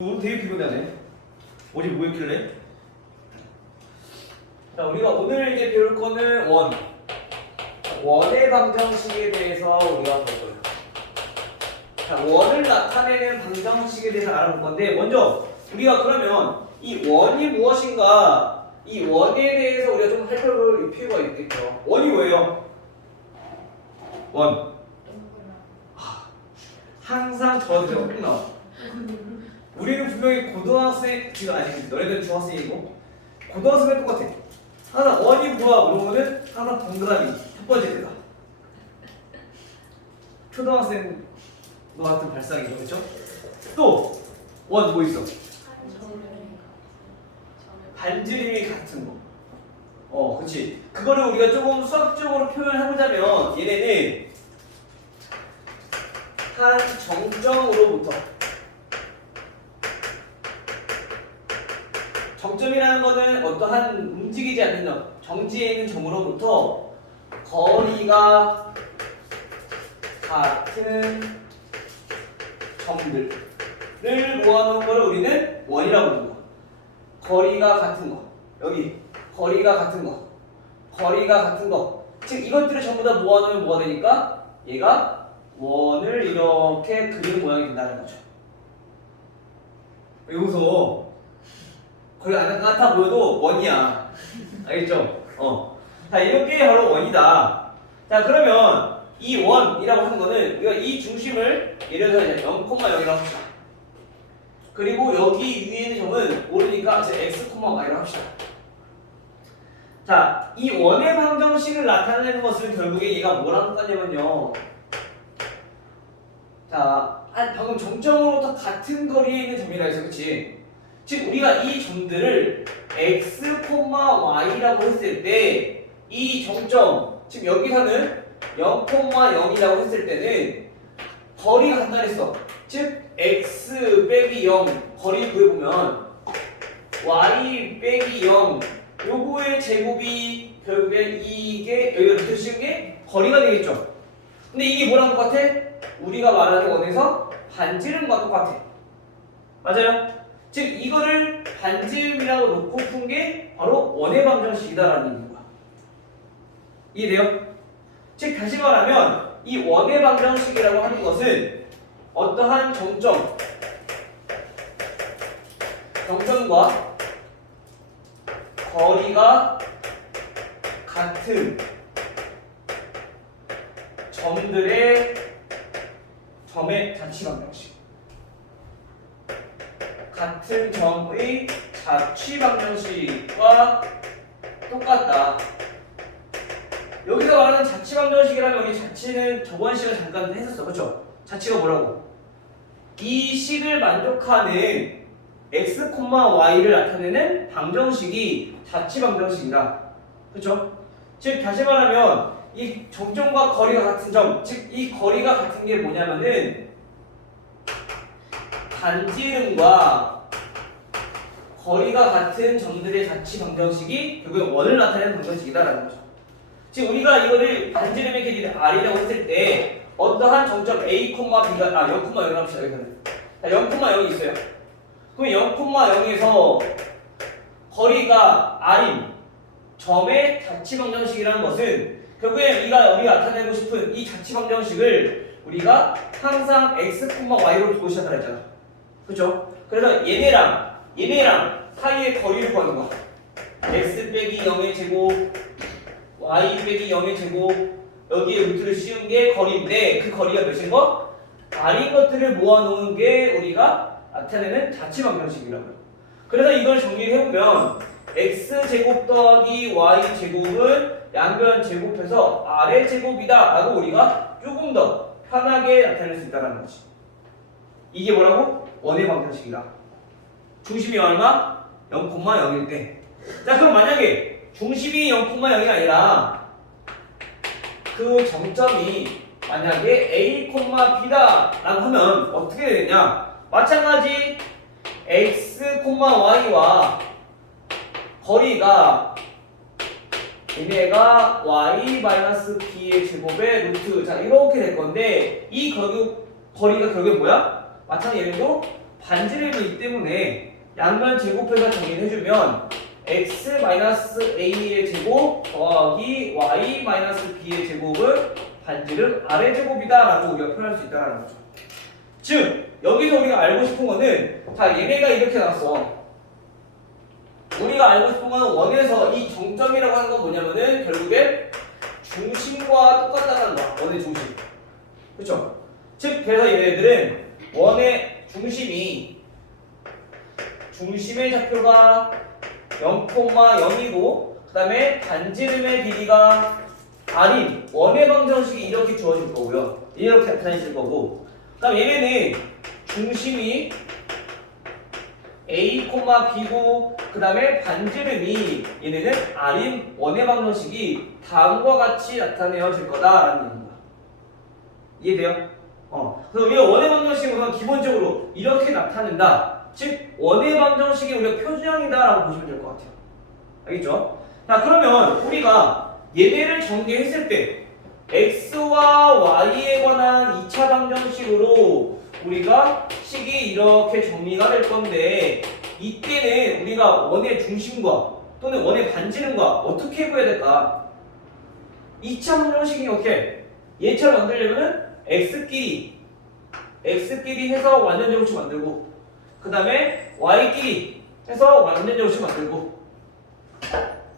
오늘 되게 피곤하네. 어제 뭐 했길래? 자, 우리가 오늘 이제 배울 거는 원의 방정식에 대해서 우리가 볼 거예요. 자, 원을 나타내는 방정식에 대해서 알아볼 건데, 먼저 우리가 그러면 이 원이 무엇인가, 이 원에 대해서 우리가 좀 살펴볼 필요가 있겠죠. 원이 뭐예요? 원. 항상 저한테 끝나. 우리는 분명히 고등학생, 지금 아직 너희들은 중학생이고 고등학생은 똑같아. 항상 원이 뭐야 물어보면 항상 동그라미 첫 번째 때다. 초등학생 같은 발상이죠, 그렇죠? 또 원 뭐 있어? 반지름이 같은 거. 그렇지. 그거를 우리가 조금 수학적으로 표현해보자면 얘네는 한 정점으로부터, 정점이라는 것은 어떠한 움직이지 않는 점, 정지에 있는 점으로부터 거리가 같은 점들을 모아놓은 것을 우리는 원이라고 부르는 거야. 거리가 같은 거, 여기 거리가 같은 거, 거리가 같은 거. 즉 이것들을 전부 다 모아놓으면 뭐가 되니까 얘가 원을 이렇게 그리는 모양이 된다는 거죠. 여기서 거의 안 같아 보여도 원이야. 알겠죠? 자, 이렇게 바로 원이다. 자, 그러면 이 원이라고 하는 거는 우리가 이 중심을 예를 들어서 이제 0,0이라고 합시다. 그리고 여기 위에 있는 점은 모르니까 이제 x,y라고 합시다. 자, 이 원의 방정식을 나타내는 것은 결국에 얘가 뭐랑 똑같냐면요. 자, 방금 정점으로부터 같은 거리에 있는 점이라 해서, 그치? 즉 우리가 이 점들을 x, y라고 했을 때 이 정점, 즉 여기서는 0,0이라고 했을 때는 거리가 같다 그랬어. 즉 x 빼기 0 거리 구해보면 y 빼기 0 요거의 제곱이 결국엔 이게 여기가 붙여주신 게 거리가 되겠죠. 근데 이게 뭐랑 똑같아? 우리가 말하는 원에서 반지름과 똑같아. 맞아요? 즉 이거를 반지름이라고 놓고 푼 게 바로 원의 방정식이다라는 얘기인 거야. 이해돼요? 즉 다시 말하면 이 원의 방정식이라고 하는 것은 어떠한 정점과 거리가 같은 점의 자치 방정식, 같은 점의 자취 방정식과 똑같다. 여기서 말하는 자취 방정식이라면 여기 자취는 저번 시간에 잠깐 했었어, 그렇죠? 자취가 뭐라고? 이 식을 만족하는 x, y를 나타내는 방정식이 자취 방정식이다, 그렇죠? 즉 다시 말하면 이 정점과 거리가 같은 점, 즉 이 거리가 같은 게 뭐냐면은 반지름과 거리가 같은 점들의 자취 방정식이 결국 원을 나타내는 방정식이다라는 거죠. 즉 우리가 이거를 반지름의 길이를 r이라고 했을 때 어떠한 정점 a, b가 0,0 합시다. 여기서는 0,0이 있어요. 그럼 0,0에서 거리가 r인 점의 자취 방정식이라는 것은 결국에 우리가 나타내고 싶은 이 자취 방정식을 우리가 항상 x, y로 두고 시작하라 했잖아. 그렇죠? 그래서 얘네랑 사이의 거리를 구하는 거야. x 빼기 0의 제곱, y 빼기 0의 제곱, 여기에 루트를 씌운 게 거리인데 그 거리가 몇인 거? r인 것들을 모아놓은 게 우리가 나타내는 자취 방정식이라고요. 그래서 이걸 정리해보면 x제곱 더하기 y제곱은 양변 제곱해서 r의 제곱이다 라고 우리가 조금 더 편하게 나타낼 수 있다는 거지. 이게 뭐라고? 원의 방정식이다. 중심이 얼마? 0,0일 때. 자, 그럼 만약에 중심이 0,0이 아니라 그 정점이 만약에 a, b다 라고 하면 어떻게 되냐? 마찬가지 x, y와 거리가 얘네가 y-b의 제곱의 루트, 자 이렇게 될 건데 이 거리가 결국에 뭐야? 마찬가지 얘네도 반지름이기 때문에 양면 제곱해서 정리를 해주면 x-a의 제곱 더하기 y-b의 제곱을 반지름 아래 제곱이다 라고 우리가 표현할 수 있다는 거죠. 즉 여기서 우리가 알고 싶은 거는 자 얘네가 이렇게 나왔어. 우리가 알고 싶은 거는 원에서 이 정점이라고 하는 건 뭐냐면은 결국에 중심과 똑같다는 거야. 원의 중심. 그렇죠? 즉 그래서 얘네들은 원의 중심의 좌표가 0,0이고 그 다음에 반지름의 길이가 r인 원의 방정식이 이렇게 주어질 거고요. 이렇게 나타내질 거고 그 다음 얘네는 중심이 A, B고 그 다음에 반지름이 얘네는 r인 원의 방정식이 다음과 같이 나타내어질 거다라는 얘기입니다. 이해돼요? 그래서 우리가 원의 방정식은 기본적으로 이렇게 나타낸다. 즉 원의 방정식이 우리가 표준형이다라고 보시면 될 것 같아요. 알겠죠? 자 그러면 우리가 얘네를 전개했을 때 x와 y에 관한 2차 방정식으로 우리가 식이 이렇게 정리가 될 건데 이때는 우리가 원의 중심과 또는 원의 반지름과 어떻게 구해야 될까? 2차 방정식이 이렇게 얘처럼 만들려면은 x끼리 해서 완전 제곱식 만들고 그 다음에 y끼리 해서 완전 제곱식 만들고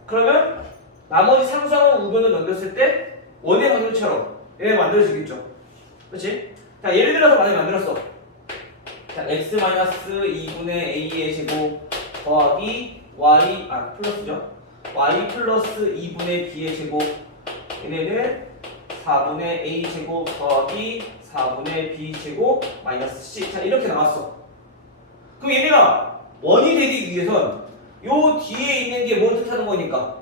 그러면 나머지 상수하고 우변을 넘겼을 때 원의 방정처럼 얘네 만들어지겠죠. 그렇지? 자 예를 들어서 만약에 만들었어. 자 x-2분의 a의 제곱 더하기 플러스죠. y 플러스 2분의 b의 제곱 얘네는 4분의 a 제곱 더하기 4분의 b 제곱 마이너스 c. 자 이렇게 나왔어. 그럼 얘네가 원이 되기 위해선 요 뒤에 있는 게 뭘 뜻하는 거니까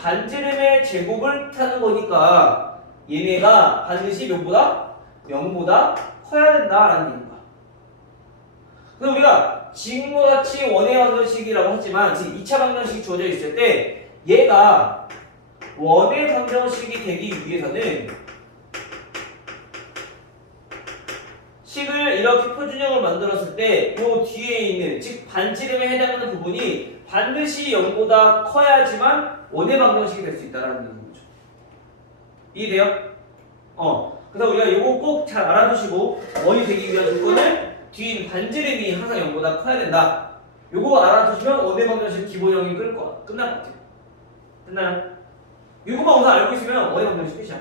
반지름의 제곱을 뜻하는 거니까 얘네가 반드시 몇보다? 0보다 커야 된다라는 얘기입니다. 그래서 우리가 지금과 같이 원의 방정식이라고 하지만 지금 2차 방정식이 주어져 있을 때 얘가 원의 방정식이 되기 위해서는 식을 이렇게 표준형을 만들었을 때 요 뒤에 있는 즉 반지름에 해당하는 부분이 반드시 0보다 커야지만 원의 방정식이 될 수 있다는 얘기죠. 이해돼요? 그래서 우리가 요거 꼭 잘 알아두시고 원이 되기 위한 조건은 뒤에 있는 반지름이 항상 0보다 커야 된다. 요거 알아두시면 원의 방정식 기본형이 끝날 것 같아요. 됐나요? 요거만 우선 알고 있으면 원의 방정식 끝이야.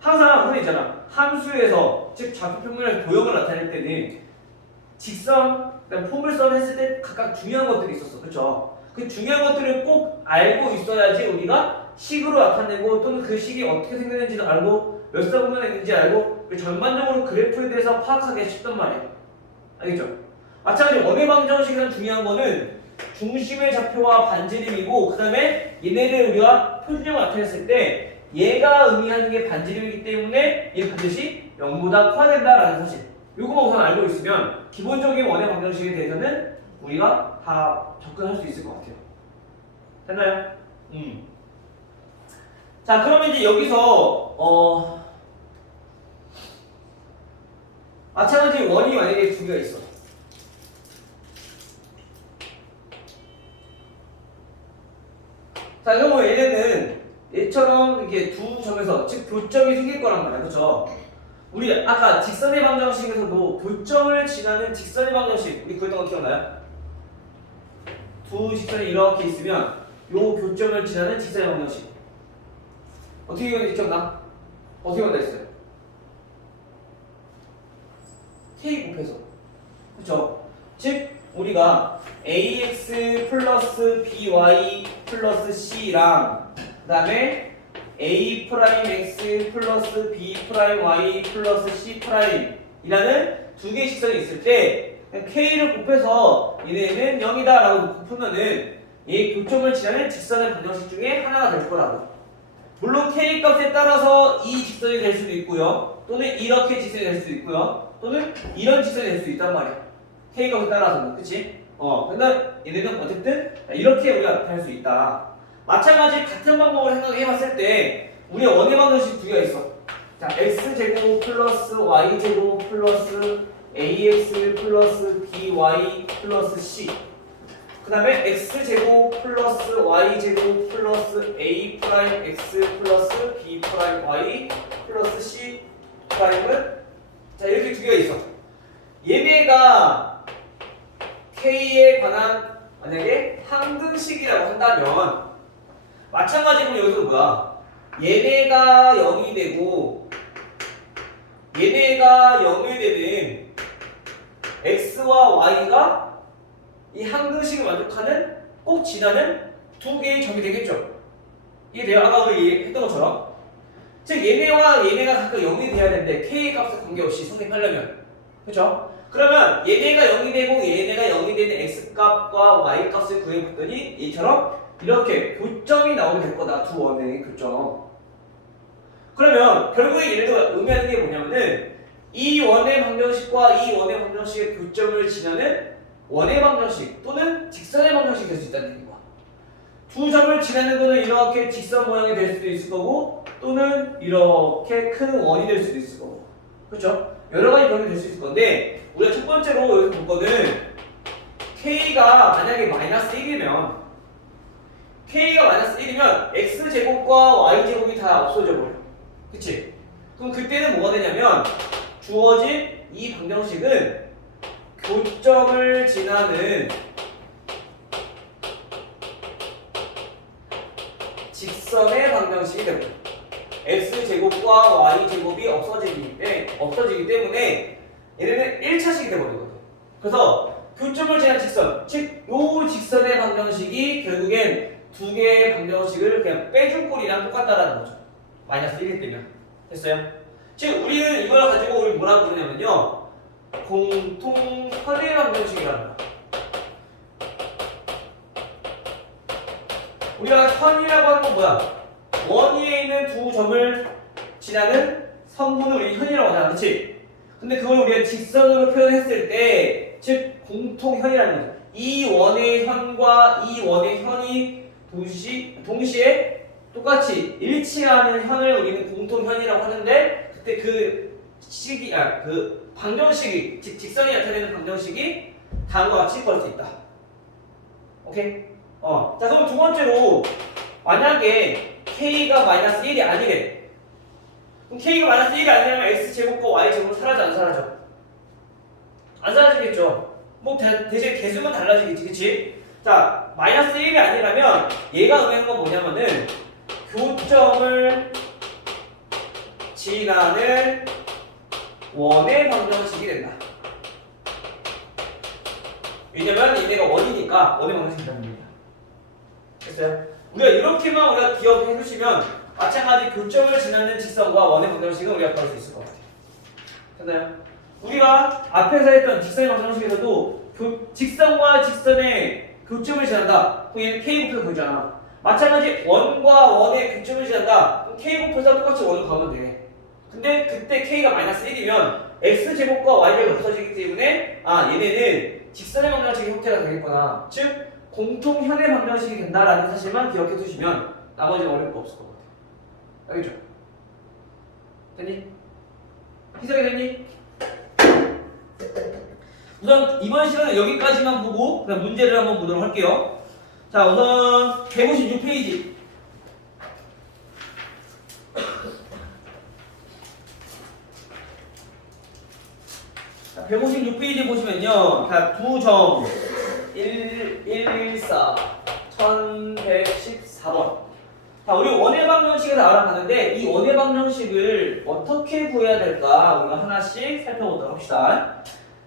항상 그런 있잖아. 함수에서 즉 좌표 평면의 도형을 나타낼 때는 직선, 그다음 포물선 했을 때 각각 중요한 것들이 있었어. 그렇죠? 그 중요한 것들을 꼭 알고 있어야지 우리가 식으로 나타내고 또는 그 식이 어떻게 생겼는지도 알고 몇 사분면에 있는지 알고 전반적으로 그래프에 대해서 파악하기 쉽단 말이야. 알겠죠? 마찬가지로 원의 방정식에서 중요한 거는 중심의 좌표와 반지름이고 그 다음에 얘네를 우리가 표준형을 나타냈을 때 얘가 의미하는 게 반지름이기 때문에 얘 반드시 0보다 커야 된다라는 사실. 요거만 우선 알고 있으면 기본적인 원의 방정식에 대해서는 우리가 다 접근할 수 있을 것 같아요. 됐나요? 자 그러면 이제 여기서 마찬가지 원이 만약에 두 개가 있어. 자 그러면 얘네는 얘처럼 이렇게 두 점에서 즉 교점이 생길 거란 말이야. 그렇죠? 우리 아까 직선의 방정식에서도 교점을 지나는 직선의 방정식 우리 그랬던 거 기억나요? 두 직선이 이렇게 있으면 요 교점을 지나는 직선의 방정식 어떻게 이겼는지 기억나? 어떻게 만다 했어요? K 곱해서 그쵸? 즉 우리가 ax 플러스 by 플러스 c랑 그 다음에 a 프라임 x 플러스 b 프라임 y 플러스 c 프라임이라는 두 개의 직선이 있을 때 k를 곱해서 얘네는 0이다 라고 곱으면은 얘 교점을 지나는 직선의 방정식 중에 하나가 될 거라고. 물론 k 값에 따라서 이 직선이 될 수도 있고요 또는 이렇게 직선이 될 수도 있고요 또는 이런 직선이 될 수도 있단 말이야. k 값에 따라서는 그치? 근데 얘네는 어쨌든 이렇게 우리가 나타낼 수 있다. 마찬가지 같은 방법을 생각해봤을 때 우리가 원의 방정식 두 개가 있어. 자 x제곱 플러스 y제곱 플러스 ax 플러스 by 플러스 c. 그 다음에 x제곱 플러스 y제곱 플러스 a 프라임 x 플러스 b 프라임 y 플러스 c 프라임은 자 이렇게 두 개가 있어. 얘네가 k에 관한 만약에 항등식이라고 한다면 마찬가지로 여기서 뭐야? 얘네가 0이 되고 얘네가 0이 되는 x와 y가 이 항등식을 만족하는 꼭 지나는 두 개의 점이 되겠죠. 이해돼요? 아까 우리 했던 것처럼. 즉 얘네와 얘네가 각각 0이 돼야 되는데 k의 값에 관계없이 선택하려면 그렇죠? 그러면 얘네가 0이 되고 얘네가 0이 되는 x값과 y값을 구해봤더니 이처럼 이렇게 교점이 나오게 될 거다. 두 원의 교점. 그러면 결국에 얘네가 의미하는 게 뭐냐면은 이 원의 방정식과 이 원의 방정식의 교점을 지나는 원의 방정식 또는 직선의 방정식이 될 수 있다는 얘기야. 두 점을 지나는 거는 이렇게 직선 모양이 될 수도 있을 거고 또는 이렇게 큰 원이 될 수도 있을 거고 그렇죠? 여러 가지 변이 될 수 있을 건데 우리가 첫 번째로 여기서 볼 거는 k가 만약에 마이너스 1이면 k가 마이너스 1이면 x제곱과 y제곱이 다 없어져 버려. 그치? 그럼 그때는 뭐가 되냐면 주어진 이 방정식은 교점을 지나는 직선의 방정식이 됩니다. x제곱과 y제곱이 없어지기 때문에 얘네는 1차식이 되거든요. 그래서 교점을 지나는 직선, 즉 요 직선의 방정식이 결국엔 두 개의 방정식을 그냥 빼준 꼴이랑 똑같다라는 거죠. 마이너스 1이 되면. 됐어요? 즉 우리는 이걸 가지고 우리 뭐라고 부르냐면요. 공통 현의 방정식이라는 거. 우리가 현이라고 하는 건 뭐야? 원 위에 있는 두 점을 지나는 성분을 우리 현이라고 하잖아. 그치? 근데 그걸 우리가 직선으로 표현했을 때, 즉 공통현이라는 거죠. 이 원의 현과 이 원의 현이 동시에 똑같이 일치하는 현을 우리는 공통현이라고 하는데 그때 그 방정식이 즉 직선이 나타내는 방정식이 다음과 같이 구할 수 있다. 오케이? 자 그럼 두 번째로 만약에 k가 마이너스 1이 아니래. 그럼 k가 마이너스 1이 아니라면 x제곱과 y제곱은 사라져 안 사라져? 안 사라지겠죠. 뭐 대신 개수만 달라지겠지. 그치? 자 마이너스 1이 아니라면 얘가 의미하는 건 뭐냐면은 교점을 지나는 원의 방정식이 된다. 왜냐면 얘네가 원이니까 원의 방정식이 된다는 얘기야. 됐어요? 우리가 이렇게만 우리가 기억해 주시면 마찬가지 교점을 지나는 직선과 원의 방정식은 우리가 구할 수 있을 것 같아요. 됐나요? 우리가 앞에서 했던 직선의 방정식에서도 직선과 직선의 교점을 지난다. 그럼 얘는 k 곱해서 보잖아. 마찬가지 원과 원의 교점을 지난다. 그럼 k 곱해서 똑같이 원을 가면 돼. 근데 그때 k가 마이너스 1이면 x제곱과 y제곱이 없어지기 때문에 얘네는 직선의 방정식의 형태가 되겠구나. 즉 공통현의 방정식이 된다라는 사실만 기억해 두시면 나머지는 어려울 거 없을 것 같아요. 알겠죠? 됐니? 희석이 됐니? 우선 이번 시간은 여기까지만 보고 그다음 문제를 한번 보도록 할게요. 자 우선 156페이지 자, 156페이지 보시면요. 자, 두 점 114 1114번. 자, 우리 원의 방정식을 알아봤는데 이 원의 방정식을 어떻게 구해야 될까? 우리가 하나씩 살펴보도록 합시다.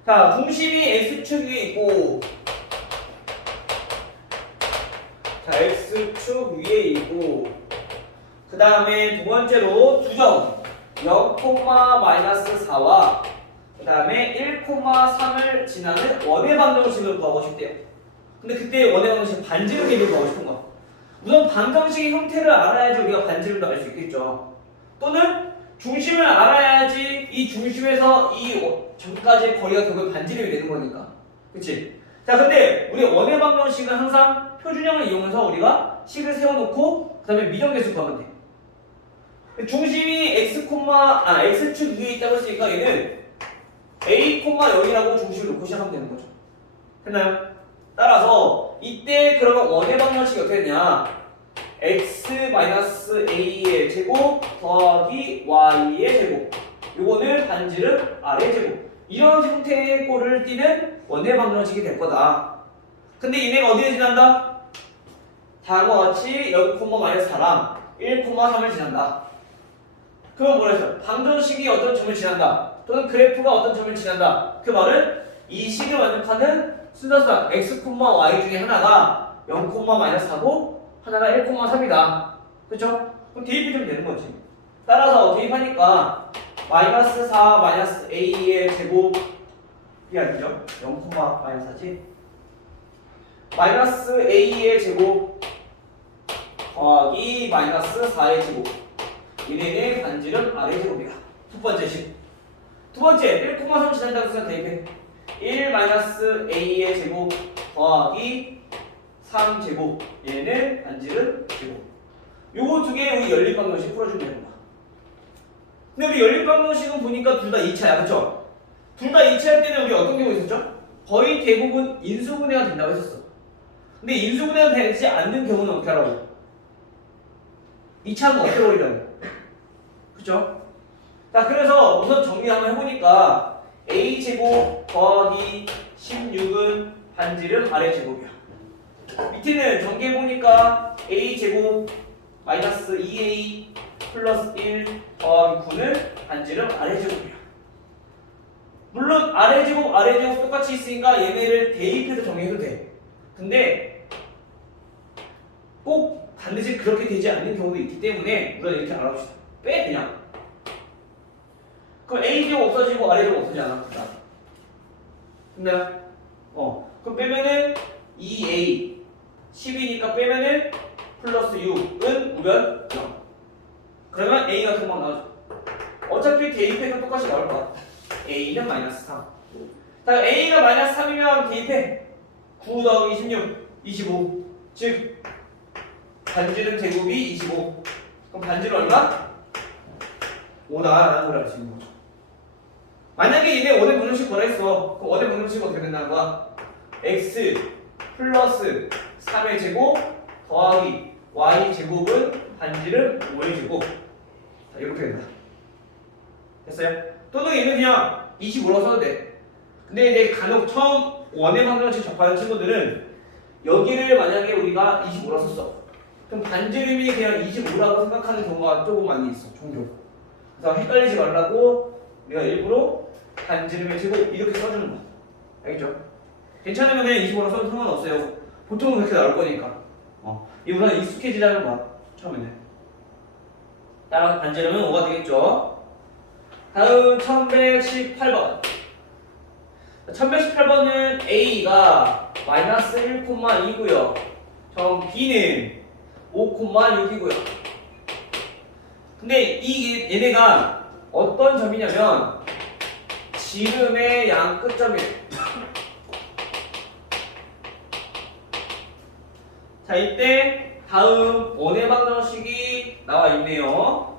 자, 중심이 x축 위에 있고 자, x축 위에 있고 그 다음에 두 번째로 두 점 0,-4와 그 다음에 1,3을 지나는 원의 방정식을 구하고 싶대요. 근데 그때 원의 방정식 반지름을 구하고 싶은 거야. 우선 방정식의 형태를 알아야지 우리가 반지름도 알 수 있겠죠. 또는 중심을 알아야지 이 중심에서 이 점까지의 거리가 결국 반지름이 되는 거니까. 그치? 자, 근데 우리 원의 방정식은 항상 표준형을 이용해서 우리가 식을 세워놓고 그 다음에 미정계수 구하면 돼. 중심이 x축 위에 있다고 했으니까 얘는 A, 0이라고 중심을 놓고 시작하면 되는 거죠. 됐나요? 따라서 이때 그러면 원의 방정식이 어떻게 되냐? x-a의 제곱 더하기 y의 제곱. 요거는 반지름 r의 제곱. 이런 형태의 꼴을 띠는 원의 방정식이 될 거다. 근데 얘네가 어디에 지난다? 다음과 같이 0,-4랑 1,3을 지난다. 그럼 뭐라 했어? 방정식이 어떤 점을 지난다. 또는 그래프가 어떤 점을 지난다. 그 말은 이 식을 완성하는 순서상 x, y 중에 하나가 0,-4고 하나가 1,3이다. 그렇죠? 그럼 대입해주면 되는 거지. 따라서 대입하니까 마이너스 4 마이너스 a의 제곱이 아니죠? 0,-4지. 마이너스 a의 제곱 더하기 마이너스 4의 제곱. 얘네는 반지름 r의 제곱이다. 첫 번째 식. 두 번째 1,3 지난다고 해서 대입해. 1 마이너스 a의 제곱 더하기 3제곱. 얘는 반지름 제곱. 요거 두 개 우리 연립방정식 풀어주면 되는 거야. 근데 우리 연립방정식은 보니까 둘 다 2차야. 그쵸? 둘 다 2차일 때는 우리 어떤 경우 있었죠? 거의 대부분 인수분해가 된다고 했었어. 근데 인수분해가 되지 않는 경우는 어떻게 하라고? 2차는 어떻게 버리라고? 그쵸? 자, 그래서 우선 정리 한번 해보니까 a제곱 더하기 16은 반지름 r의 제곱이야. 밑에는 전개해보니까 a제곱 마이너스 2a 플러스 1 더하기 9는 반지름 r의 제곱이야. 물론 r의 제곱 똑같이 있으니까 얘네를 대입해서 정리해도 돼. 근데 꼭 반드시 그렇게 되지 않는 경우도 있기 때문에 우리가 이렇게 알아봅시다. 빼 그냥. 그럼 a제곱 없어지고 r제곱 없어지지 않아? 근데 그럼 빼면은 2a 10이니까 빼면은 플러스 6은 우변 0. 그러면 a가 금방 나오죠. 어차피 대입해도 똑같이 나올 거야. a는 마이너스 3. 자, a가 마이너스 3이면 대입해. 9 더하기 16, 25. 즉 반지름 제곱이 25. 그럼 반지름 얼마? 5다 라는 걸 알 수 있는 거죠. 만약에 얘네 원의 방정식 뭐라 했어? 그럼 원의 방정식은 어떻게 된다는 거야? x 플러스 3의 제곱 더하기 y 제곱은 반지름 5의 제곱. 자, 이렇게 된다. 됐어요? 또는 얘는 그냥 25로 써도 돼. 근데 이제 간혹 처음 원의 방정식 접하는 친구들은 여기를 만약에 우리가 25로 썼어. 그럼 반지름이 그냥 25라고 생각하는 경우가 조금 많이 있어. 종종. 그래서 헷갈리지 말라고 우리가 일부러 반지름의 제곱 이렇게 써주는 거야. 알겠죠? 괜찮으면 그냥 25로 써도 상관없어요. 보통은 그렇게 나올 거니까. 이보다는 익숙해지자는 거야. 처음에는. 따라서 반지름은 5가 되겠죠. 다음 1118번. 1118번은 A가 마이너스 1,2고요. 정 B는 5,6이고요. 근데 얘네가 어떤 점이냐면 지름의 양 끝점이에요. 자, 이때 다음 원의 방정식이 나와 있네요.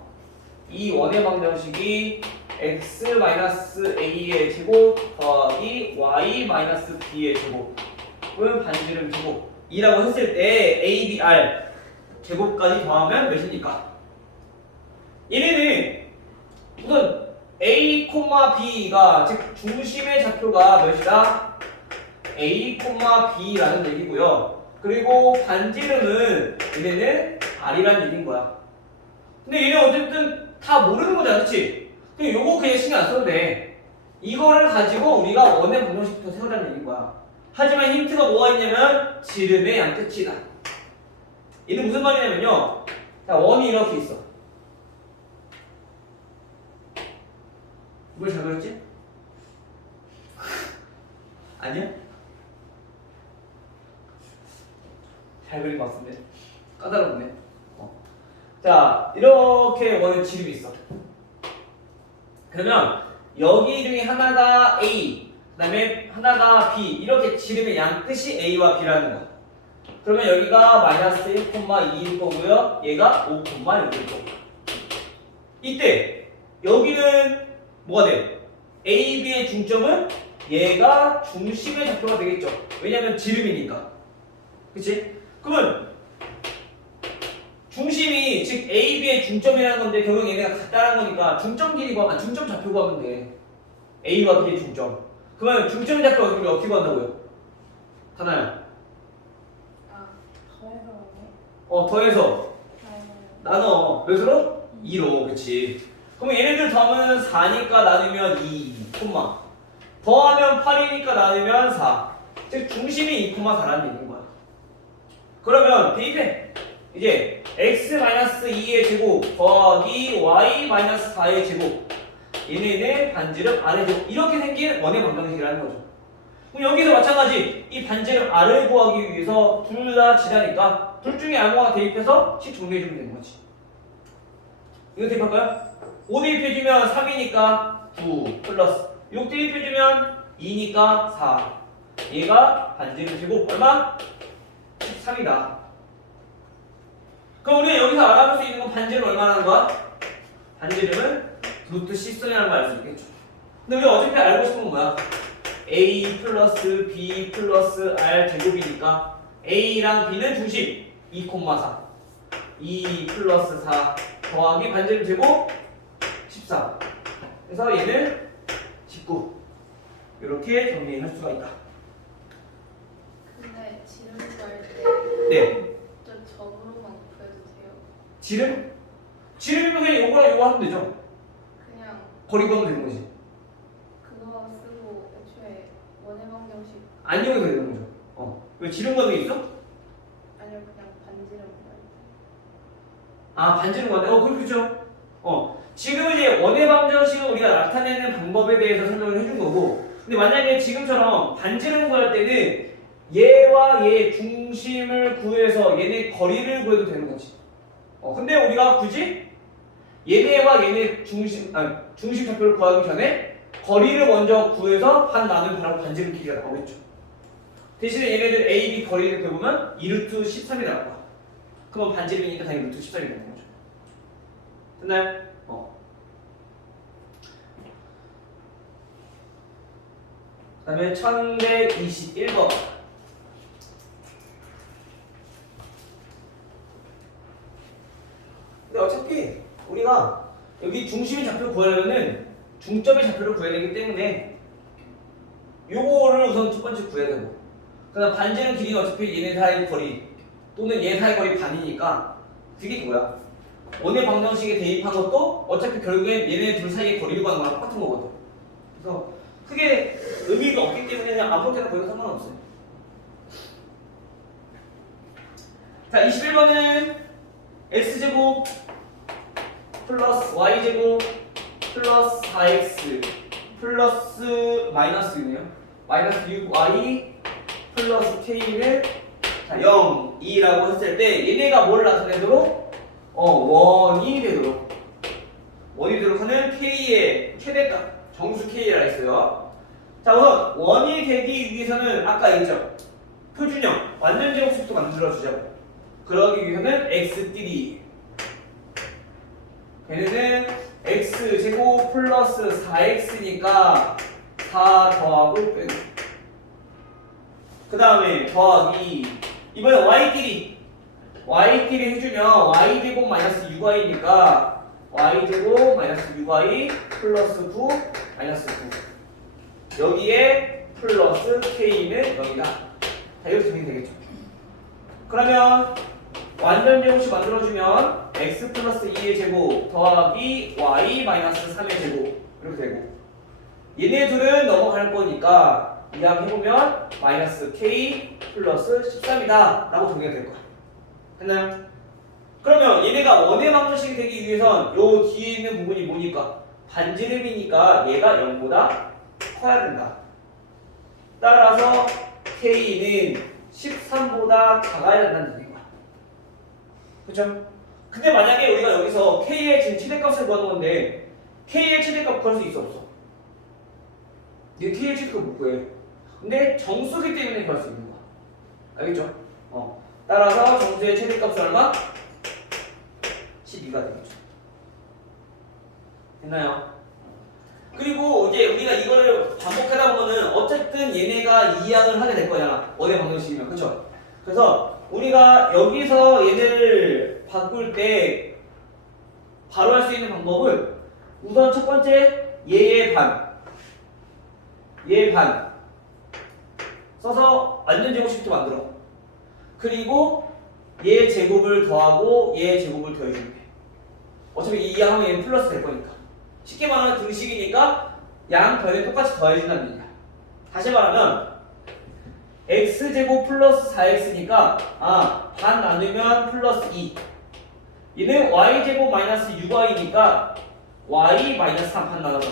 이 원의 방정식이 x-a의 제곱 더하기 y-b의 제곱은 반지름 제곱이라고 했을 때 a, b, r 제곱까지 더하면 몇입니까? 얘네는 우선 a, b가 즉 중심의 좌표가 몇이다? a, b라는 얘기고요. 그리고 반지름은 얘네는 r이라는 얘기인 거야. 근데 얘네 어쨌든 다 모르는 거잖아, 그치? 그럼 요거 그냥 신경 안 써도 돼. 이거를 가지고 우리가 원의 방정식부터 세우라는 얘기인 거야. 하지만 힌트가 뭐가 있냐면 지름의 양 끝이다. 얘는 무슨 말이냐면요. 자, 원이 이렇게 있어. 이걸 잘 그렸지? 아니야? 잘 그린 것 같은데 까다롭네. 자, 이렇게 원의 지름이 있어. 그러면 여기 중에 하나가 A, 그 다음에 하나가 B, 이렇게 지름의 양 끝이 A와 B라는 거야. 그러면 여기가 마이너스 1,2일 거고요. 얘가 5,6일 거고요. 이때 여기는 뭐가 돼? A, B의 중점은 얘가 중심의 좌표가 되겠죠. 왜냐면 지름이니까. 그치? 그러면 중심이 즉 A, B의 중점이라는 건데 결국 얘네가 같다는 거니까 중점 길이 구하면 중점 좌표 구하면 돼. A와 B의 중점. 그러면 중점 좌표 우리 어떻게 구한다고요? 하나요. 아, 더해서 더해서 나눠 몇으로? 2로. 그치? 그러면 얘네들 더하면 4니까 나누면 2, 콤마. 더하면 8이니까 나누면 4. 즉 중심이 2,4라는 얘기인 거야. 그러면 대입해. 이제 x-2의 제곱 더하기 y-4의 제곱 얘네는 반지름 R의 제곱 이렇게 생긴 원의 방정식이라는 거죠. 그럼 여기서 마찬가지 이 반지름 R을 구하기 위해서 둘 다 지나니까 둘 중에 아무거나 대입해서 식 정리해주면 되는 거지. 이거 대입할까요? 5 대입해주면 3이니까 9 플러스 6 대입해주면 2니까 4 얘가 반지름 제곱 얼마? 13이다. 그럼 우리가 여기서 알아볼 수 있는 건 반지름 얼마라는 거야? 반지름은 루트 13이라는 걸 알 수 있겠죠. 근데 우리가 어차피 알고 싶은 건 뭐야? A 플러스 B 플러스 R 제곱이니까 A랑 B는 중심 2,4 2 플러스 4 더하기 반지름 제곱 14 그래서 얘는 19 이렇게 정리할 수가 있다. 근데 지름 구할 네. 때좀 점으로만 구해도 돼요? 지름? 지름이면 그냥 요거랑 요거 하면 되죠. 그냥 거리 구하면 되는 거지. 그거 쓰고 애초에 원의 방정식 안 이용해도 되는 거죠. 왜 지름 거는 게 있어? 아니요 그냥 반지름 구할 때 아 반지름 거네. 그렇죠. 지금 이제 원의 방정식을 우리가 나타내는 방법에 대해서 설명을 해준 거고, 근데 만약에 지금처럼 반지름 구할 때는 얘와 얘 중심을 구해서 얘네 거리를 구해도 되는 거지. 근데 우리가 굳이 얘네와 얘네 중심 좌표를 구하기 전에 거리를 먼저 구해서 한 나누면 바로 반지름 길이가 나오겠죠. 대신에 얘네들 A, B 거리를 구해보면 2루트 13이 나올 거야. 그럼 반지름이니까 당연히 루트 13이 되는 거죠. 됐나요? 그 다음에 1121번. 근데 어차피 우리가 여기 중심의 좌표를 구하려면은 중점의 좌표를 구해야 되기 때문에 요거를 우선 첫 번째 구해야 되고, 그다음 반지름 길이는 어차피 얘네 사이 거리 또는 얘 사이 거리 반이니까 그게 뭐야? 원의 방정식에 대입한 것도 어차피 결국엔 얘네 둘 사이의 거리를 구하는 거랑 똑같은 거거든. 그래서 크게 의미가 없기 때문에 그냥 아무렇게나 보여도 상관없어요. 자, 21번은 x제곱 플러스 y제곱 플러스 4x 플러스 마이너스 6이네요. 마이너스 6y 플러스 k를 0, 2라고 했을 때 얘네가 뭘 나타내도록? 원이 되도록 하는 k의 최대값 정수 k라 했어요. 자, 우선 원이 되기 위해서는 아까 얘기했죠. 표준형 완전 제곱식부터 만들어 주자고. 그러기 위해서는 x끼리 걔네는 x제곱 플러스 4x니까 4 더하고 빼고, 그 다음에 더하기 이번에 y끼리 해주면 y제곱 마이너스 6y니까 y제곱 마이너스 6y 플러스 9 마이너스 9 여기에 플러스 k는 0이다. 자, 이렇게 정리되겠죠 그러면 완전 제곱식 만들어주면 x 플러스 2의 제곱 더하기 y 마이너스 3의 제곱 이렇게 되고, 얘네 둘은 넘어갈 거니까 이항해보면 마이너스 k 플러스 13이다 라고 정리가 될 거야. 됐나요? 그러면 얘네가 원의 방정식이 되기 위해선 요 뒤에 있는 부분이 뭐니까? 반지름이니까 얘가 0보다 커야 된다. 따라서 k는 13보다 작아야 된다는 얘기야. 그쵸? 근데 만약에 우리가 여기서 k의 지금 최대값을 구하는 건데 k의 최대값 구할 수 있어 없어? 얘 k의 최대값 못 구해. 근데 정수기 때문에 구할 수 있는 거야. 알겠죠? 따라서 정수의 최대값은 얼마? 12가 되겠죠. 됐나요? 그리고 이제 우리가 이거를 반복하다 보면은 어쨌든 얘네가 이항을 하게 될 거잖아. 원의 방정식이면. 그쵸? 그래서 우리가 여기서 얘네를 바꿀 때 바로 할 수 있는 방법은 우선 첫 번째 얘의 반 써서 완전 제곱식도 만들어. 그리고 얘 제곱을 더하고 얘 제곱을 더해주면 돼. 어차피 이 양하면 얘는 플러스 될 거니까. 쉽게 말하면 등식이니까 양 더해 똑같이 더해준다는 얘기야. 다시 말하면 x제곱 플러스 4x니까 반 나누면 플러스 2. 얘는 y제곱 마이너스 6y니까 y 마이너스 3 반 나눠서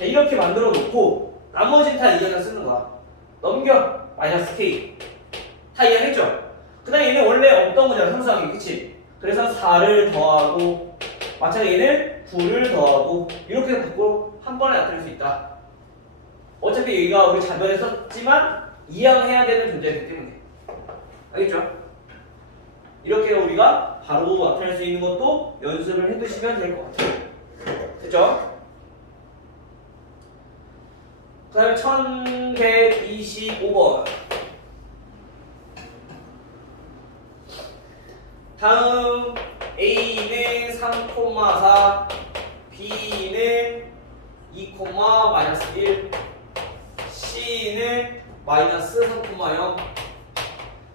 이렇게 만들어 놓고 나머지는 다 이해가 쓰는 거야. 넘겨 마이너스 k 다 이해했죠? 그 다음에 얘는 원래 없던 거잖아 상수항이. 그치? 그래서 4를 더하고 마찬가지로 얘는 9를 더하고 이렇게 바꾸고 한 번에 나타낼 수 있다. 어차피 여기가 우리 자변에 썼지만 이항해야 되는 존재이기 때문에. 알겠죠? 이렇게 우리가 바로 나타낼 수 있는 것도 연습을 해두시면 될 것 같아요. 됐죠? 그 다음에 1125번. 다음 A는 3,4, B는 2,-1, C는 마이너스 3,0.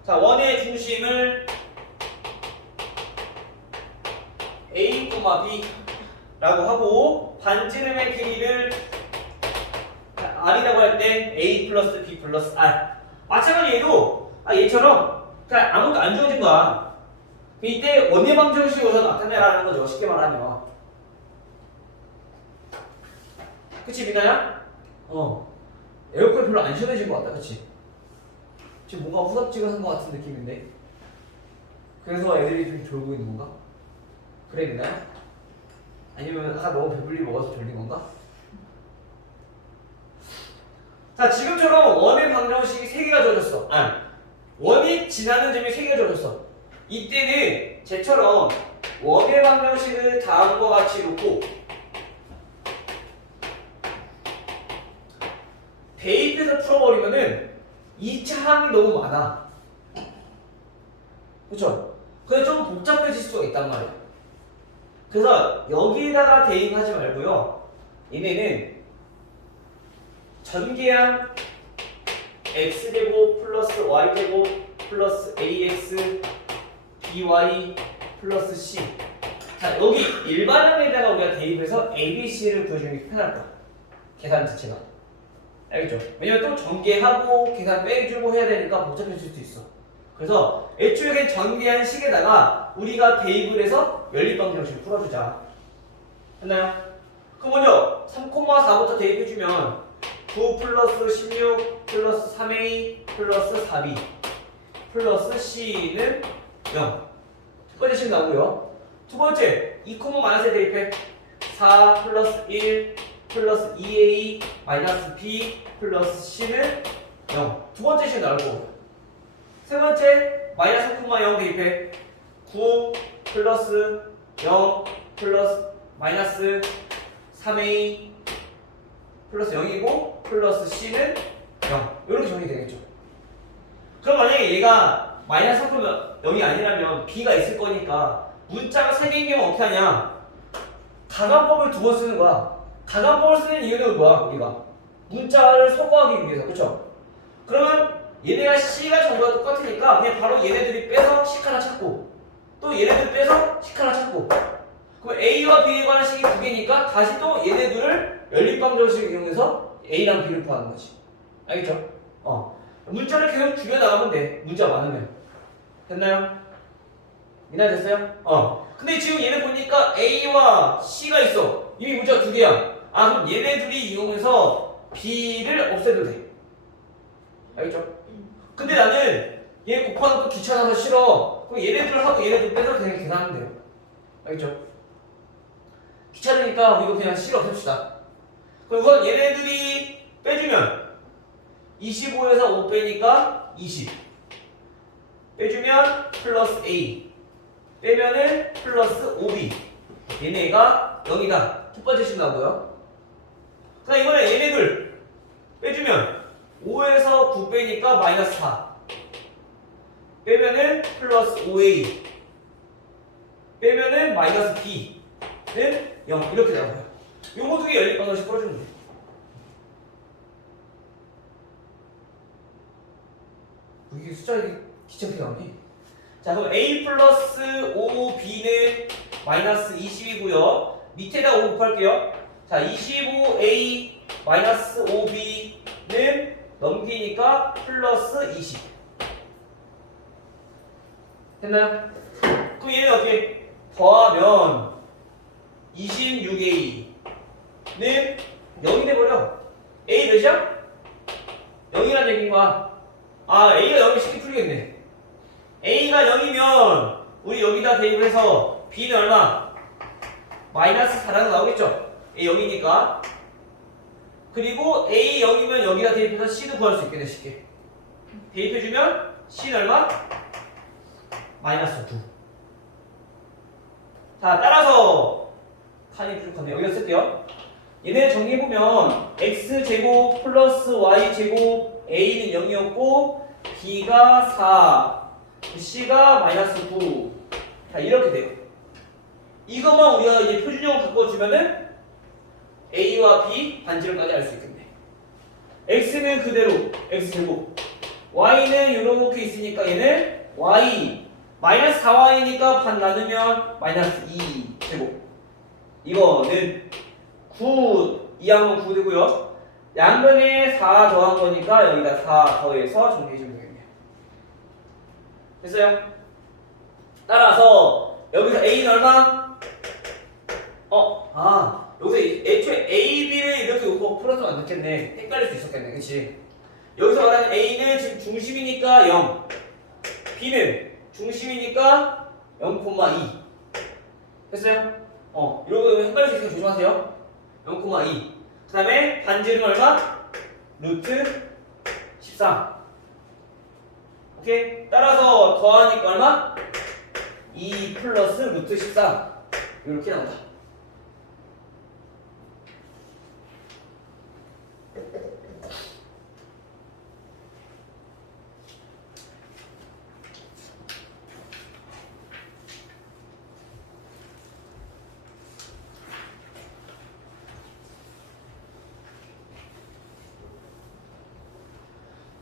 자, 원의 중심을 A, B라고 하고 반지름의 길이를 R이라고 할 때 A 플러스 B 플러스 R. 마찬가지로 얘도 얘처럼 그냥 아무것도 안 주어진 거야. 이때 원의 방정식으로 나타내라는 거죠. 쉽게 말하면. 그치 미나야? 에어컨 별로 안 시원해진 것 같다. 그치? 지금 뭔가 후덥지근한 것 같은 느낌인데. 그래서 애들이 좀 졸고 있는 건가? 그래 미나야? 아니면 아까 너무 배불리 먹어서 졸린 건가? 자, 지금처럼 원의 방정식이 3개가 주어졌어. 원이 지나는 점이 3개가 주어졌어. 이때는 쟤처럼 원의 방정식을 다음과 같이 놓고 대입해서 풀어버리면은 2차 항이 너무 많아. 그쵸? 그래서 좀 복잡해질 수가 있단 말이야. 그래서 여기다가 대입하지 말고요. 얘네는 전개항 x제곱 플러스 y제곱 플러스 ax by 플러스 c. 자, 여기 일반항에다가 우리가 대입해서 abc를 구해주는 게 편할 거야. 계산 자체가. 알겠죠? 왜냐면 또 전개하고 계산 빼주고 해야 되니까 복잡해질 수도 있어. 그래서 애초에 전개한 식에다가 우리가 대입을 해서 연립방정식을 풀어주자. 했나요? 그럼 먼저 3,4부터 대입해주면 9 플러스 16 플러스 3a 플러스 4b 플러스 c는 0. 첫 번째 식 나오고요. 두 번째 2, 마이너스에 대입해 4 플러스 1 플러스 2a 마이너스 b 플러스 c는 0. 두 번째 식 나오고 세 번째 마이너스 3,0 대입해 9 플러스 0 플러스 마이너스 3a 플러스 0이고 플러스 c는 0. 이렇게 정리되겠죠. 그럼 만약에 얘가 마이너스 3,0이 아니라면 b가 있을 거니까 문자가 3개인 경우 어떻게 하냐? 가간법을 2번 쓰는 거야. 가간법을 쓰는 이유는 뭐야? 우리가 문자를 소거하기 위해서. 그쵸? 그러면 얘네가 c가 정보가 똑같으니까 그냥 바로 얘네들이 빼서 식 하나 찾고 또 얘네들 빼서 식 하나 찾고 그럼 a와 b에 관한 식이 2개니까 다시 또 얘네들을 연립방정식을 이용해서 a랑 b를 구하는 거지. 알겠죠? 문자를 계속 줄여나가면 돼. 문자 많으면. 됐나요? 이해됐어요? 근데 지금 얘네 보니까 a와 c가 있어. 이미 문자가 2개야. 그럼 얘네 둘이 이용해서 b를 없애도 돼. 알겠죠? 근데 나는 얘 곱하는 거 귀찮아서 싫어. 그럼 얘네들 하고 얘네들 빼서 그냥 계산하면 돼요. 알겠죠? 귀찮으니까 우리도 그냥 싫어 없앱시다. 그럼 우선 얘네들이 빼주면 25에서 5 빼니까 20 빼주면 플러스 a 빼면은 플러스 5b 얘네가 0이다. 첫 번째 식 나오고요. 그다음 이번에 얘네들 빼주면 5에서 9 빼니까 마이너스 4 빼면은 플러스 5a 빼면은 마이너스 b는 0 이렇게 나와요. 요거 두 개 연립 방정식 풀어주면 돼. 이게 숫자 귀찮게 나오네. 자 그럼 a 플러스 5b는 마이너스 20이고요. 밑에다 5 곱할게요. 자 25a 마이너스 5b는 넘기니까 플러스 20 됐나요? 그럼 얘는 어떻게 더하면 26a는 0이 돼버려. a 몇이야? 0이란 얘기인 거야. 아 a가 0이 쉽게 풀리겠네. a가 0이면 우리 여기다 대입을 해서 b는 얼마? 마이너스 4라는 나오겠죠? a 0이니까. 그리고 a 0이면 여기다 대입해서 c도 구할 수 있겠네 쉽게. 대입해주면 c는 얼마? 마이너스 2. 자 따라서 칸이 부족하네. 여기다 쓸게요. 얘네 정리해보면 x제곱 플러스 y제곱 a는 0이었고 b가 4 c가 마이너스 9 자 이렇게 돼요. 이것만 우리가 이제 표준형을 바꿔주면은 a와 b 반지름까지 알 수 있겠네. x는 그대로 x제곱 y는 이렇게 있으니까 얘는 y 마이너스 4y니까 반 나누면 마이너스 2제곱 이거는 9 2하면 9 되고요. 양변에 4 더한 거니까 여기다 4 더해서 정리해주면 되겠네요. 됐어요? 따라서 여기서 a는 얼마? 여기서 애초에 a, b를 이렇게 놓고 풀어서는 안 됐겠네. 헷갈릴 수 있었겠네. 그치? 여기서 말하는 a는 지금 중심이니까 0 b는 중심이니까 0,2 됐어요? 이러고 헷갈릴 수 있으니까 조심하세요. 0,2 그 다음에 반지름 얼마? 루트 13 오케이? 따라서 더하니까 얼마? 2 플러스 루트 13 이렇게 나온다.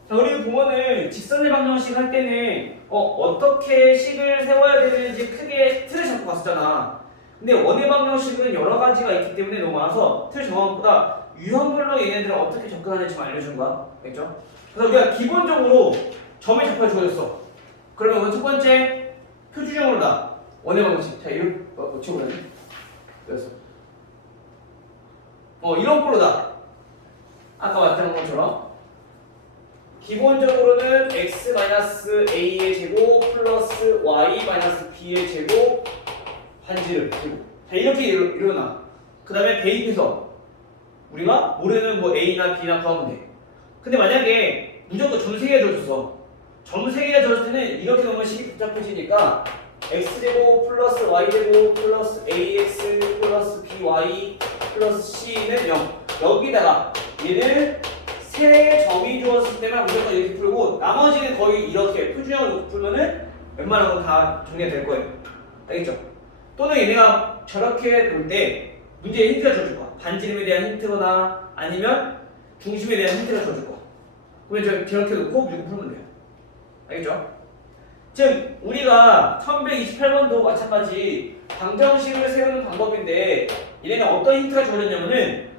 자, 우리 보면은 직선의 방정식 할 때는 어떻게 식을 세워야 되는지 크게 틀을 잡고 봤었잖아. 근데 원의 방정식은 여러 가지가 있기 때문에 너무 많아서 틀 정한 것보다 유형별로 얘네들은 어떻게 접근하는지 좀 알려준 거야. 알겠죠? 그래서 우리가 기본적으로 점을 잡혀 주어졌어. 그러면 우선 첫 번째 표준형으로 나 원의 방정식. 자, 이런 치워보자. 그래서 이런 꼴로다. 아까 말했던 것처럼. 기본적으로는 x-a의 제곱 플러스 y-b의 제곱 반지름 제곱 자 이렇게 일어나. 그 다음에 대입해서 우리가 모르는 뭐 a나 b나 구하면 돼. 근데 만약에 무조건 점 3개가 들어줬어. 점 3개가 들어줬을 때는 이렇게 놓으면 식이 복잡해지니까 x제곱 플러스 y제곱 플러스 ax 플러스 by 플러스 c는 0 여기다가 얘는 세 점이 주었을 때만 무조건 이렇게 풀고 나머지는 거의 이렇게 표준형을 놓고 풀면은 웬만한 건 다 정리가 될 거예요. 알겠죠? 또는 얘네가 저렇게 놓을 때 문제에 힌트가 줘줄 거야. 반지름에 대한 힌트거나 아니면 중심에 대한 힌트가 줘줄 거야. 그러면 저렇게 놓고 무조건 풀면 돼요. 알겠죠? 즉 우리가 1128번도 마찬가지 방정식을 세우는 방법인데 얘네는 어떤 힌트가 주어졌냐면은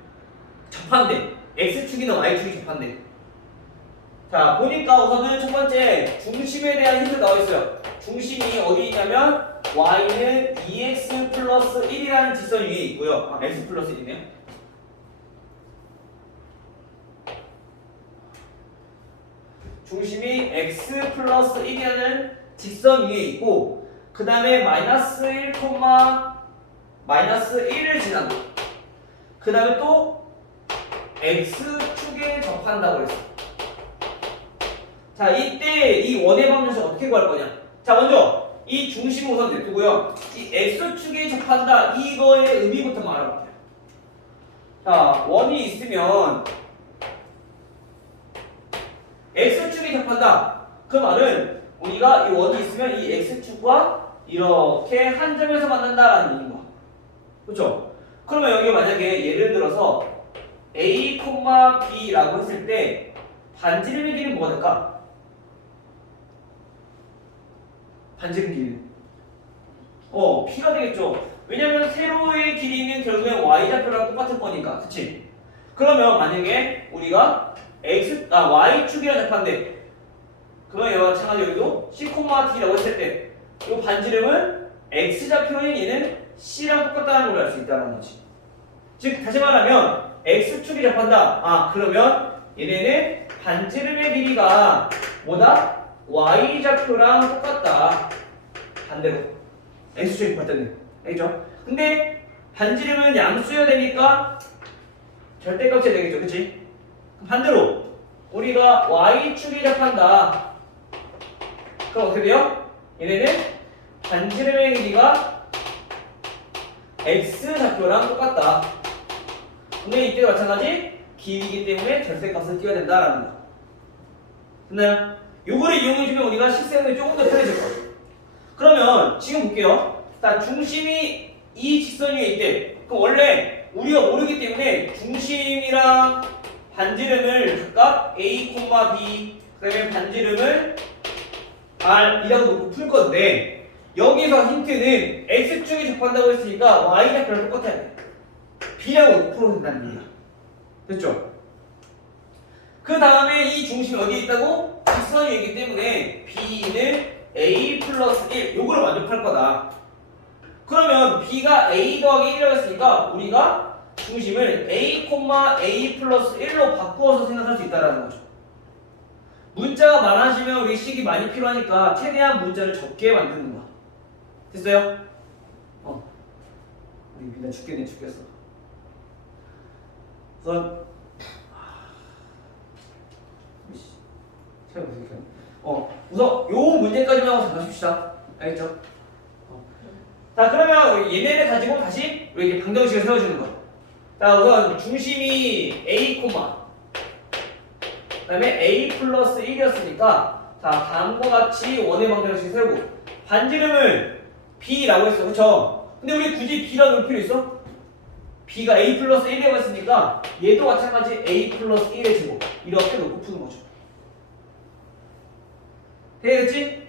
접한대. X축이나 Y축이 접한대. 자 보니까 우선은 첫 번째 중심에 대한 힌트 나와 있어요. 중심이 어디 있냐면 Y는 2x 플러스 1이라는 직선 위에 있고요. X 플러스 1이네요. 중심이 x 플러스 1이라는 직선 위에 있고 그 다음에 마이너스 1, 마이너스 1을 지나고 그 다음에 또 x축에 접한다고 했어. 자 이때 이 원의 방정식 어떻게 구할 거냐. 자 먼저 이 중심 우선 냅두고요. 이 x축에 접한다 이거의 의미부터 알아볼게요. 자, 원이 있으면 x축이 접한다. 그 말은 우리가 이 원이 있으면 이 x축과 이렇게 한 점에서 만난다라는 얘기인 거야. 그렇죠? 그러면 여기 만약에 예를 들어서 a, b라고 했을 때 반지름의 길이는 뭐가 될까? 반지름 길이는 p가 되겠죠. 왜냐면 세로의 길이는 결국엔 y좌표랑 똑같은 거니까. 그치? 그러면 만약에 우리가 y축이랑 접한대. 그러면 얘와 마찬가지 여기도 c, d라고 했을 때 이 반지름은 x좌표인 얘는 c랑 똑같다는 걸 알 수 있다는 거지. 즉 다시 말하면 x축이 접한다. 그러면 얘네는 반지름의 길이가 뭐다? y좌표랑 똑같다. 반대로 x축이 접할 때는. 알겠죠? 근데 반지름은 양수여야 되니까 절대값이 되겠죠. 그치? 반대로 우리가 y축이 접한다. 그럼 어떻게 돼요? 얘네는 반지름의 길이가 x좌표랑 똑같다. 근데 이때도 마찬가지 길이기 때문에 절대값을 띄워야 된다라는 거. 됐나요? 요거를 이용해주면 우리가 식생이 조금 더 편해질 거예요. 그러면 지금 볼게요. 자, 중심이 이 직선 위에 있대. 그럼 원래 우리가 모르기 때문에 중심이랑 반지름을 각각 a, b 그다음에 반지름을 r이라고 놓고 풀 건데 여기서 힌트는 x축이 접한다고 했으니까 y좌표랑 똑같아야 돼. b라고 놓고 풀어도 된다는 얘기야. 됐죠? 그 다음에 이 중심이 어디에 있다고? 직선 위에 있기 때문에 b는 a 플러스 1 요거를 만족할 거다. 그러면 b가 a 더하기 1이라고 했으니까 우리가 중심을 a, 플러스 1로 바꾸어서 생각할 수 있다는 거죠. 문자가 많아지면 우리 식이 많이 필요하니까 최대한 문자를 적게 만드는 거야. 됐어요? 우리 그냥 죽겠어. 우선 우선 요 문제까지만 하고 잡아줍시다. 알겠죠? 자, 그러면 우리 얘네를 가지고 다시 우리 이렇게 방정식을 세워주는 거야. 자, 우선 중심이 a, 그다음에 a 플러스 1이었으니까 자, 다음과 같이 원의 방정식 세우고 반지름을 b라고 했어. 그쵸? 근데 우리 굳이 b라고 넣을 필요 있어? b가 a 플러스 1이라고 했으니까 얘도 마찬가지 a 플러스 1의 제곱 이렇게 놓고 푸는 거죠. 되겠지?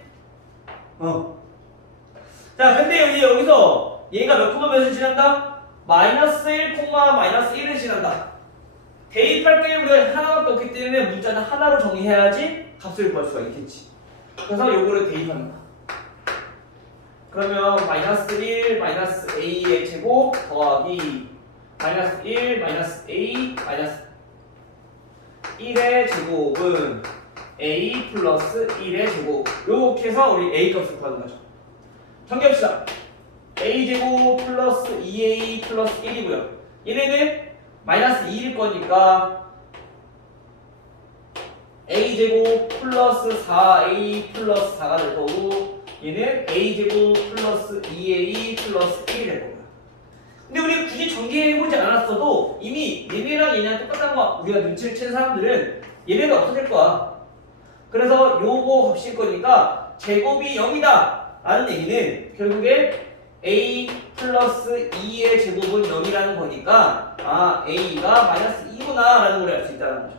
자, 근데 여기서 얘가 몇 콤마 몇을 지난다? 마이너스 1, 마이너스 1을 지난다. 대입할 게 우리가 하나밖에 없기 때문에 문자는 하나로 정의해야지 값을 구할 수가 있겠지. 그래서 요거를 대입하는 거야. 그러면 마이너스 1, 마이너스 a의 제곱 더하기 마이너스 1, 마이너스 a, 마이너스 1의 제곱은 a 플러스 1의 제곱 이렇게 해서 우리 a 값을 구하는 거죠. 정리합시다. a 제곱 플러스 2a 플러스 1이고요. 얘네는 마이너스 2일 거니까 a 제곱 플러스 4a 플러스 4가 될 거고 얘는 a 제곱 플러스 2a 플러스 1이 될 거고요. 근데 우리 굳이 전개해보지 않았어도 이미 얘네랑 얘네랑 똑같다는 거 우리가 눈치를 챈 사람들은 얘네는 없어질 거야. 그래서 요거 값일 거니까 제곱이 0이다 라는 얘기는 결국에 a 플러스 2의 제곱은 0이라는 거니까 a가 마이너스 2구나 라는 걸 알 수 있다는 거죠.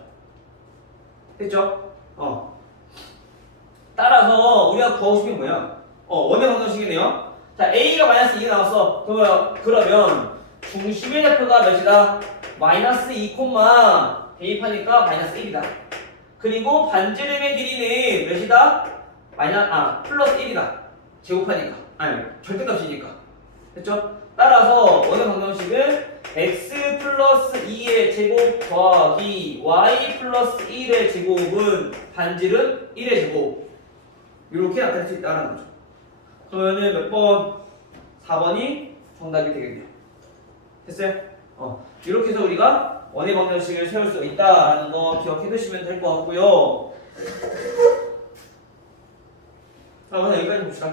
됐죠? 따라서 우리가 구하고 싶은 게 뭐야? 원의 방정식이네요. 자, a가 마이너스 2가 나왔어. 그러면 중심의 좌표가 몇이다? 마이너스 2, 대입하니까 마이너스 1이다. 그리고 반지름의 길이는 몇이다? 플러스 1이다. 제곱하니까. 절대값이니까. 됐죠? 따라서 원의 방정식은 x 플러스 2의 제곱 더하기 y 플러스 1의 제곱은 반지름 1의 제곱. 이렇게 나타낼 수 있다는 거죠. 그러면은 몇 번? 4번이 정답이 되겠네요. 됐어요? 이렇게 해서 우리가 원의 방정식을 세울 수 있다라는 거 기억해 두시면 될 것 같고요. 자, 오늘 여기까지 봅시다.